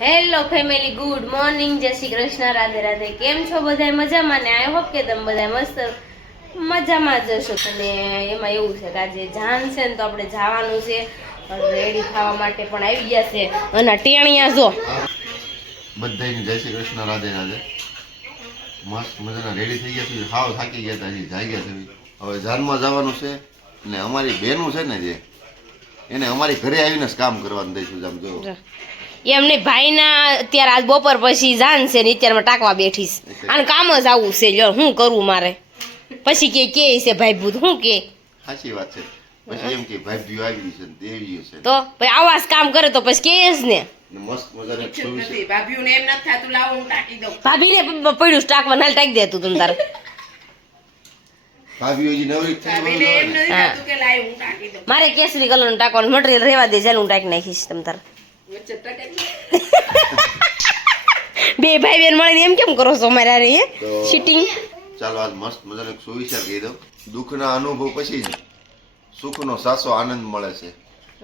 Hello family, good morning, જય શ્રી કૃષ્ણ, રાધે રાધે. કેમ છો બધા? મજામાં ને? આઈ હોપ કે તમે બધા મસ્ત મજામાં જ હશો. અને એમાં એવું છે કે આજે જાન છે ને, તો આપણે જવાનું છે રેડી થવા માટે પણ આવી ગયા છે. અને ટેણિયા જો બધાને જય શ્રી કૃષ્ણ, રાધે રાધે. મસ્ત મજાના રેડી થઈ ગયા છે. હાવ થાકી ગયા હતા, હજી જાગ્યા છે. હવે જાનમાં જવાનું છે ને અમારી બહેનું છે ને જે એને અમારી ઘરે આવીને જ કામ કરવાનું દઈશું. આમ જો એમને ભાઈના અત્યારે આજ બપોર પછી જાન છે ને અત્યારમાં ટાંકવા બેઠીશ. અને કામ જ આવું છે. લ્યો શું કરું મારે? પછી કે છે ભાઈ ભૂત શું કે સાચી વાત છે. પછી એમ કે ભાઈ આવી છે ને દેવી છે, તો ભાઈ આવાસ કામ કરે તો પછી કે જ ને મસ્ત મજાને ભાભીઓને એમ નથી થતું લાવો હું ટાંકી દઉં. ભાભીને પડ્યું ટાંકવા નાલ ટાંકી દે તું તમ તારે. ભાભી હજી નવરી ભાભીને એમ થઈ. નથી થતું કે લાય હું ટાંકી દઉં. મારે કેસરી કલરનું ટાંકવાનું મટીરિયલ રહેવા દે, ચાલ હું ટાંકી નાખીશ તમ તારે. વચ્ચે ટકે બે ભાઈ બેન મળીને એમ કેમ કરો છો અમારે હારે? તો સીટિંગ. ચાલો આજ મસ્ત મજાનો એક સુવિચાર કહી દઉં. દુઃખના અનુભવ પછી જ સુખનો સાસો આનંદ મળે છે.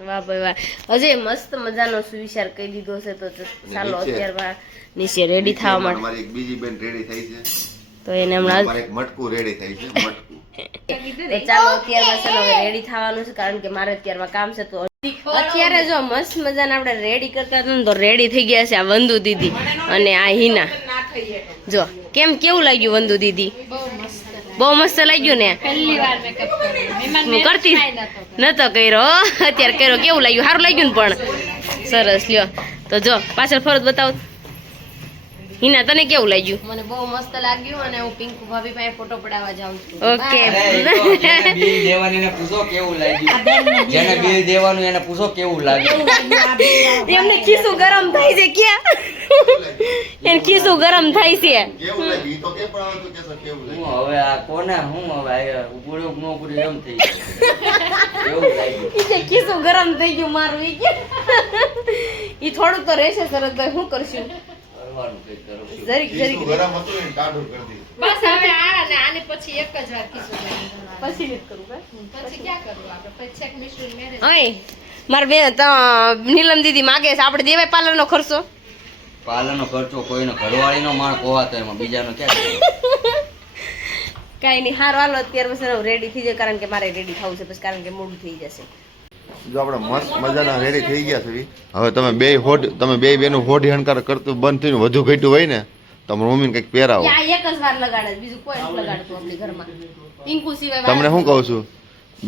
વાહ ભાઈ વાહ, અજય મસ્ત મજાનો સુવિચાર કહી દીધો છે. તો ચાલો અત્યારે નીચે રેડી થવા માટે. મારી એક બીજી બેન રેડી થઈ છે, તો એને હમણાં મારે એક મટકું રેડી થઈ છે. મટકું તો ચાલો અત્યારમાં છે ને હવે રેડી થવાનું છે, કારણ કે મારે અત્યારમાં કામ છે. તો અત્યારે જો મસ્ત મજાના આપણે રેડી કરતા હતા ને, તો રેડી થઈ ગયા છે આ વંદુ દીદી અને આ હિના. જો કેમ કેવું લાગ્યું વંદુ દીદી? બહુ મસ્ત લાગ્યું ને? કરતી નતો કર્યો, અત્યારે કર્યો. કેવું લાગ્યું? સારું લાગ્યું ને? પણ સરસ. લ્યો તો જો પાછળ ફરજ બતાવો. હિના તને કેવું લાગ્યું? મને બહુ મસ્ત લાગ્યું અને હું પિંકુ ભાભી પાસે ફોટો પડાવવા જાઉં છું. ઓકે. બિલ દેવાનું એને પૂછો કેવું લાગ્યું. જેને બિલ દેવાનું એને પૂછો કેવું લાગ્યું. એમને ખીસું ગરમ થાય છે. ક્યાં એને ખીસું ગરમ થાય છે. કેવું લાગ્યું? ઈ તો કે પણ આવે તો કેસો કેવું હું લાગ્યું? હવે આ કોને હું હવે ઉપડ્યો ન ઉપડ્યો એમ થઈ ગયું. કેવું લાગ્યું? ઈ ખીસું ગરમ થઈ ગયું મારું. ઈ થોડુંક તો રહેશે શરદભાઈ, શું કરશું? કરવાનું કંઈક કરો. જરીક ખીસું જરીક ગરમ હતું ને ટાઢું કરી દીધું. બસ હવે આને આને પછી એક જ વાર કીધું પછી નથી કરવું કાંઈ? પછી ક્યાં કરવું આપણે? પછી છેક મિશ્રી મેરેજ અહીં મારા બેન તો નીલમ દીદી માગે છે આપણે દેવાય પાર્લરનો ખર્ચો. પાલનનો ખર્ચો કોઈનો ઘરવાળીનો માણ કોવાતો એમાં બીજાનો ક્યાં જાય? કાંઈ નહીં, હારું હાલો અત્યારે પછી રેડી થઈ જાય, કારણ કે મારે રેડી થવું છે પછી, કારણ કે મોડું થઈ જશે. જો આપણે મસ્ત મજાના રેડી થઈ ગયા છે. હવે તમે બે બેનું હોડી હણકાર કરતું બંધ થઈને વધુ ઘટ્યું હોય ને તો તમારી મમ્મીને કંઈક પહેરાવો. આ એક જ વાર લગાડે, બીજું કોઈ નથી લગાડતું આપણી ઘરમાં. પિંકુ સિવાય તમને શું કહું છું,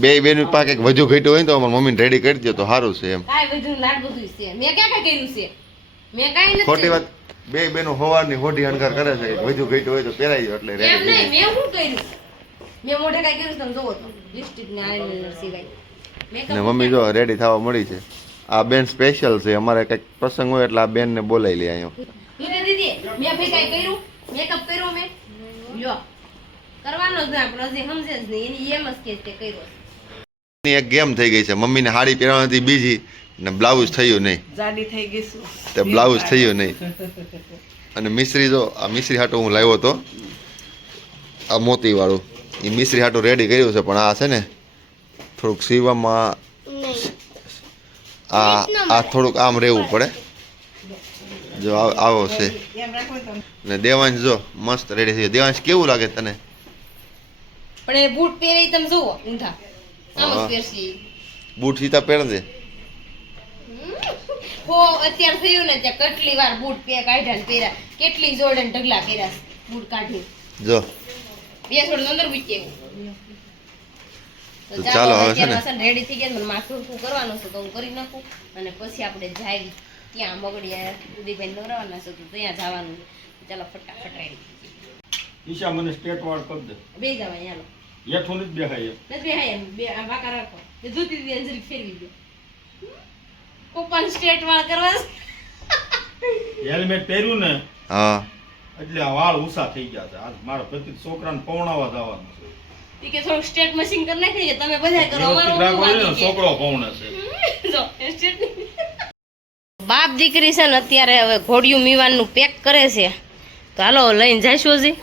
બે બેનું પાસે કંઈક વધુ ઘટ્યું હોય ને તો અમારી મમ્મીને રેડી કરી દો તો સારું છે એમ. કાંઈ બધું લાડ બધું છે. મેં ક્યાં કર્યું છે? મેં કાંઈ નથી ખોટી કર્યું. વાત, બે બેનું હોવાની હોડી હણકાર કરે છે, વધુ ઘટ્યું હોય તો પહેરાઈ દો એટલે એમ રેડી નહીં, મેં શું કર્યું? મેં મોઢે કાંઈ કર્યું તમે જોવો તો લિપસ્ટિક ને આઈલાઇનર સિવાય. ને મમ્મી જો રેડી થવા મળી છે. આ બેન સ્પેશિયલ છે, અમારે કંઈક પ્રસંગ હોય એટલે આ બેનને બોલાવી લે અહીંયા. હિના દીદી મેં ભાઈ કાંઈ કર્યું? મેકઅપ કર્યો મેં? લ્યો કરવાનો જ ને આપણે, હજી સમજે જ નહીં. એની એમ જ કે તે કર્યો. એની એક ગેમ થઈ ગઈ છે, મમ્મીને સાડી પહેરવાની હતી બીજી ને બ્લાઉઝ થયું નહીં, જાડી થઈ ગઈ છું. તે બ્લાઉઝ થયું નહીં. અને મિશ્રી જો આ મિશ્રી હાટો હું લાવ્યો હતો, આ મોતીવાળું એ મિશ્રી હાટો રેડી કર્યું છે, પણ આ છે ને થોડુંક સીવામાં આ થોડુંક આમ રહેવું પડે. જો આવો છે. એમ રાખો તો ને દેવાંશ જો મસ્ત રેડી થઈ ગયો. દેવાંશ કેવું લાગે તને? પણ એ બૂટ પહેરી તમે જોવો ઊંધા આમ જ હા. પહેરશી. બૂટ સીતા પહેર દે. હો અત્યારે થયું ને ત્યાં કેટલી વાર બૂટ કાઢ્યા ને પહેર્યા, કેટલી જોડે ઢગલા પહેર્યા બૂટ કાઢી. જો બે જોડ અંદર મૂકી એવું. તો તો ચાલો હવે છે ને. અત્યારે રેડી થઈ ગયા. મને માથું શું કરવાનું છે તો હું કરી નાખું, અને પછી આપણે જાય ત્યાં મગડિયા ઉદયભાઈ નવરાવાના છે તો ત્યાં જવાનું છે. ચાલો ફટાફટ રેડી ઈશા મને સ્ટેટ વાળ કરી દે. બે જવાય. ચાલો હેઠું નથી બેહાય એમ. નથી બેહાય એમ, બે આ વાંકા રાખો. એ ધોતી દીધી અંજરી ફેરવી દો. કોપન સ્ટ્રેટ વાળ કરવા છે. હેલ્મેટ પહેર્યું ને હા એટલે આ વાળ ઊંચા થઈ ગયા છે. આજ મારા પતિ છોકરાને પવણાવા જવાનું છે. ઈ કે થોડું સ્ટ્રેટ મશીન કરી નાખીએ, તમે બધા કરો. વ્યવસ્થિત રાખવું જોઈએ ને, છોકરો પવણે છે. જો સ્ટ્રેટ બાપ દીકરી છે ને અત્યારે હવે ઘોડિયું મીવાનું પેક કરે છે. તો હાલો લઈને જઈશું હજી.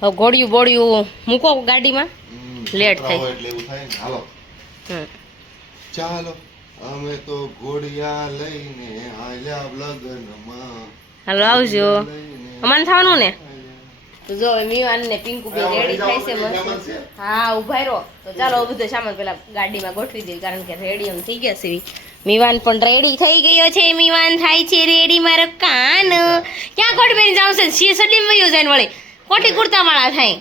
હવે ઘોડિયું બોડિયું મૂકો ગાડીમાં, લેટ થાય. એટલે એવું થાય ને. હાલો હમ. ચાલો અમે તો ઘોડિયા લઈને આલ્યા લગનમાં. હાલો આવજો અમારે થવાનું ને તો જો હવે મીવાન ને પિંકુ બે રેડી થાય છે મસ્ત હા ઉભા રહો તો ચાલો બધો સામાન પેલા ગાડીમાં ગોઠવી દઈએ કારણ કે રેડી એમ થઈ ગયા છે મીવાન પણ રેડી થઈ ગયો છે મીવાન થાય છે રેડી મારો કાન ક્યાં કોટ પહેરી જાવ છે સી સડી વયો જાય વળી કોટી કુર્તા વાળા થાય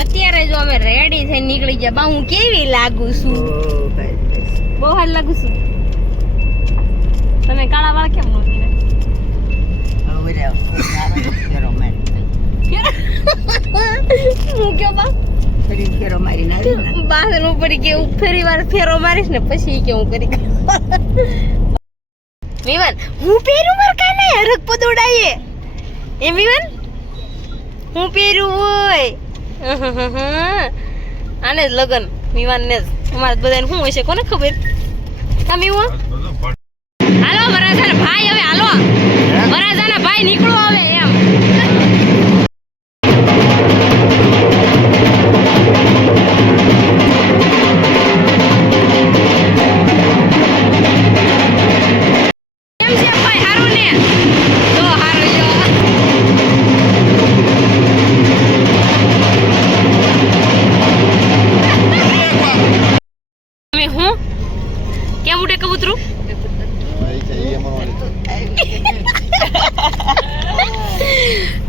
અત્યારે જો અમે રેડી થઈ નીકળી ગયા બા હું કેવી લાગુ છું બહુ હાલ લાગુ છું તમે કાળા વાળા કેમ નહોતી હું કયો બા બાસન ઉપર કે હું ફરી વાર ફેરો મારીશ ને પછી કે હું કરી વિવાન હું પહેરું માર કાને હરક પદોડાયે એ વિવાન હું પહેરું હોય આને જ લગન વિવાન ને જ અમારે બધાને શું હોય છે કોને ખબર તમે હું હાલો વરાજાના ભાઈ હવે હાલો વરાજાના ભાઈ નીકળો હવે એમ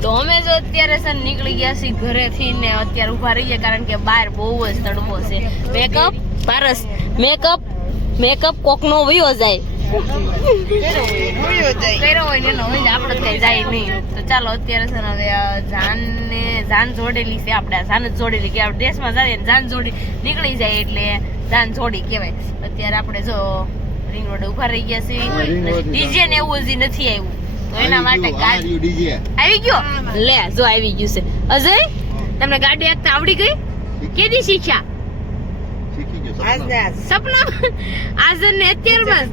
તો અમે જો અત્યારે સર નીકળી ગયા છીએ ઘરેથી ને અત્યારે ઊભા રહીએ કારણ કે બહાર બહુ જ તડકો છે મેકઅપ પારસ મેકઅપ કોકનો વયો જાય કર્યો હોય ને હોય આપણે કઈ જાય નહીં તો ચાલો અત્યારે સર હવે જાન જોડેલી છે આપણે જાન જ જોડેલી કે આપણે દેશમાં જઈએ જાન જોડી નીકળી જાય એટલે જાન જોડી કહેવાય અત્યારે આપણે જો રિંગ રોડ ઉભા રહી ગયા છે ડીજે ને એવું હજી નથી આવ્યું તો એના માટે ગાડી આવી ગયો લે જો આવી ગયું છે અજય તમને ગાડી હાંકતા આવડી ગઈ કેદી શીખ્યા સપના આજ ને અત્યારમાં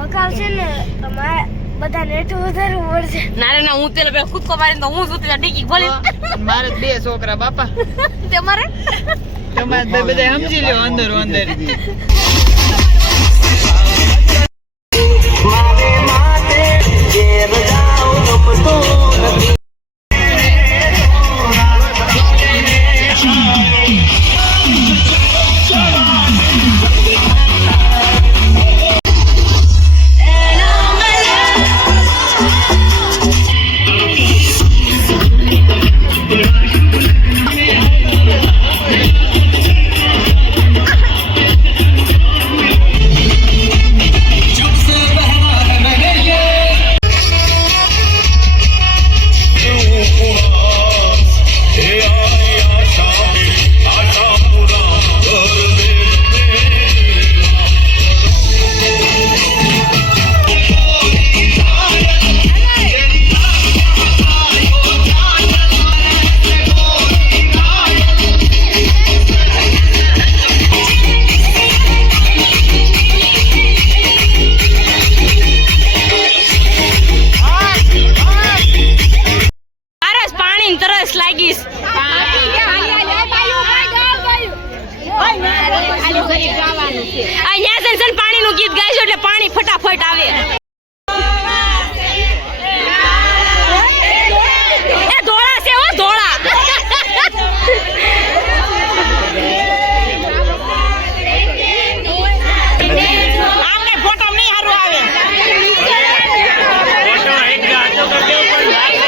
હકાવશે ને તમારે બધાને એટલું વધારે પડશે ના હું પેલા પેલા ખુદકો મારીને તો હું સુતી ડીકી ખોલી મારે 2 છોકરા બાપા તમારે બધા સમજી લ્યો અંદર પાણીનું ગીત ગાઈશું એટલે પાણી ફટાફટ આવે એ ધોળા છે હો ધોળા આમને ફોટો નહીં સારું આવે ફોટો એક ગાતો કરજો પણ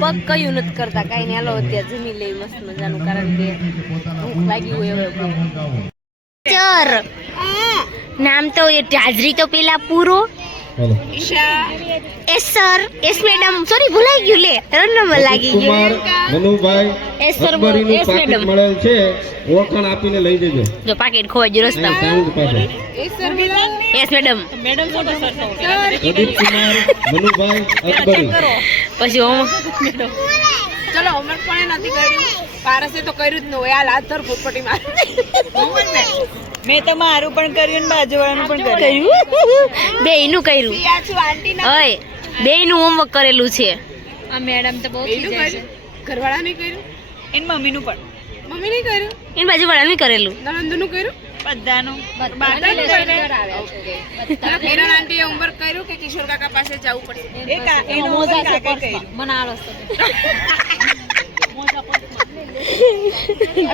પગ કયું નથી કરતા કાંઈ નહીં. હાલો અત્યારે જમી લઈ મસ્ત મજાનું, કારણ કે ભૂખ લાગી હોય હવે. ચર નામ તો એ હાજરી તો પેલા પૂરો S sir S madam sorry ભૂલાઈ ગયું લે રોલ નંબર લાગી ગયો મનુભાઈ એસ સર અકબરીનું એસ પાકીટ મેડમ મળેલ છે, ઓળખાણ આપીને લઈ જજો. જો પાકેટ ખોવાઈ ગયું રસ્તા. સાઉન્ડ પાછળ. S madam Pradeep Kumar Manubhai Akbari. પછી હું ચલો હોમવર્ક પણ નથી કર્યું, પારસે તો કર્યું જ ન હોય. હાલ હાથ ધર ફૂટપટ્ટી માર. મેં તો મારું પણ કર્યું ને બાજુવાળાનું પણ કર્યું. બેયનું કર્યું. ઓય બેયનું હોમવર્ક કરેલું છે. આ મેડમ તો બહુ કર્યું, ઘરવાળાનું કર્યું, એન મમ્મીનું પણ. મમ્મી નહીં કર્યું, એની બાજુવાળાનું કરેલું. નણંદનું કર્યું, બધાનું. કિરણ આંટીએ હોમવર્ક કર્યું કે કિશોર કાકા પાસે જવું પડશે.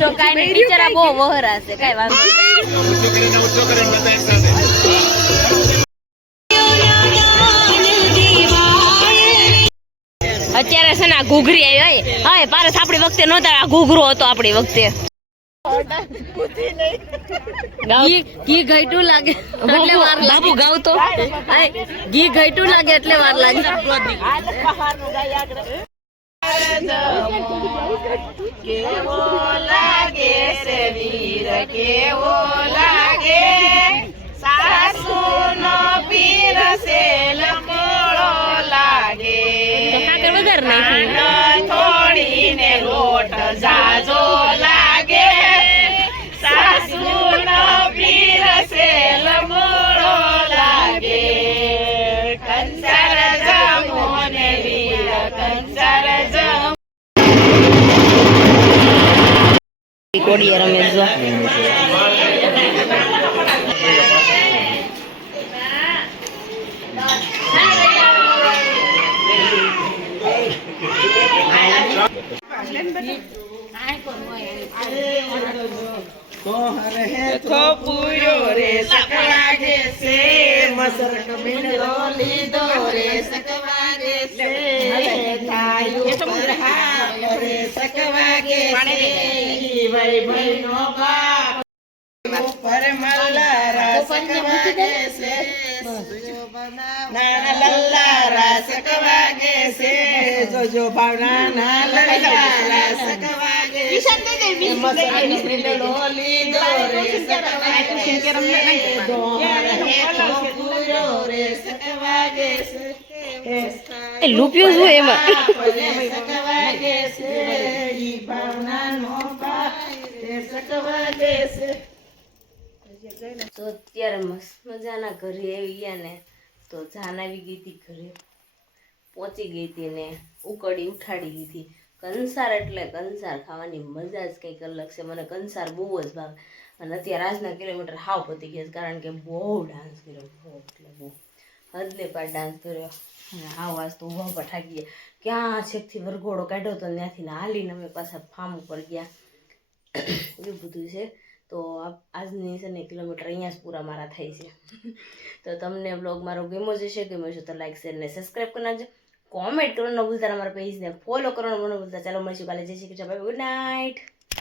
તો કાંઈ નહીં, બિચારા બહુ વહરા છે, કાંઈ વાંધો નહીં. અત્યારે છે ને આ ઘૂઘરી આવી હોય પારસ આપણી વખતે નહોતા, આ ઘૂઘરો હતો આપણી વખતે. ઘી ઘટ્યું લાગે એટલે વાર બાપુ ગાવ તો ઘી ઘટ્યું લાગે એટલે વાર લાગે. કેવો લાગે છે વીર, કેવો લાગે સાસુનો પીરસેલ મોળો લાગે. થોડીને લોટ જાજો લાગે સાસુનો પીરસેલ મોળો લાગે. કંસાર જમો ને વીર કંસાર જમો. કોડીએ રમેશ જો પૂરો રે સકવાગે છે, મસરક મીંડો લીધો રે સકવાગે છે, થાયું પરહાવ રે સકવાગે છે, ભાઈ ભાઈનો બાપ ઉપર મલ્લારા સકવાગે છે, નાના લલ્લારા સકવાગે છે, જોજો ભાવના લલ્લારા સકવાગે છે, મસરક મીંડો લીધો રે સકવાગે છે, પૂરો રે સકવાગે છે, એ લૂપ્યો શું એમાં. સકવાગે છે, ઈ ભાવનાનો બાપ રે સકવાગે છે. તો અત્યારે મસ્ત મજાના ઘરે આવી ગયા ને, તો જાન આવી ગઈ હતી ઘરે, પહોંચી ગઈ હતી ને ઉકળી ઉઠાડી દીધી. કંસાર એટલે કંસાર ખાવાની મજા જ કંઈક અલગ છે. મને કંસાર બહુ જ ભાવે. અને અત્યારે આજના કિલોમીટર હાવ પતી ગયા છે, કારણ કે બહુ ડાન્સ કર્યો, બહુ એટલે બહુ હદને પાર ડાન્સ કર્યો. અને હાવ આજ તો ઊભા ઊભા થાકી ગયા. ક્યાં છેકથી વરઘોડો કાઢ્યો તો ત્યાંથી હાલીને અમે પાછા ફાર્મ ઉપર ગયા. એવું બધું છે. તો આજની છે ને કિલોમીટર અહીંયા જ પૂરા મારા થાય છે. તો તમને બ્લોગ મારો ગમ્યો જશે, ગમ્યો છે તો લાઈક શેર ને સબસ્ક્રાઈબ કરી નાખજો. કોમેન્ટ કરવાનું ન ભૂલતા, અમારા પેજને ફોલો કરવાનું ન ભૂલતા. ચાલો મળીશું કાલે. જય Shri Krishna, bye, good night.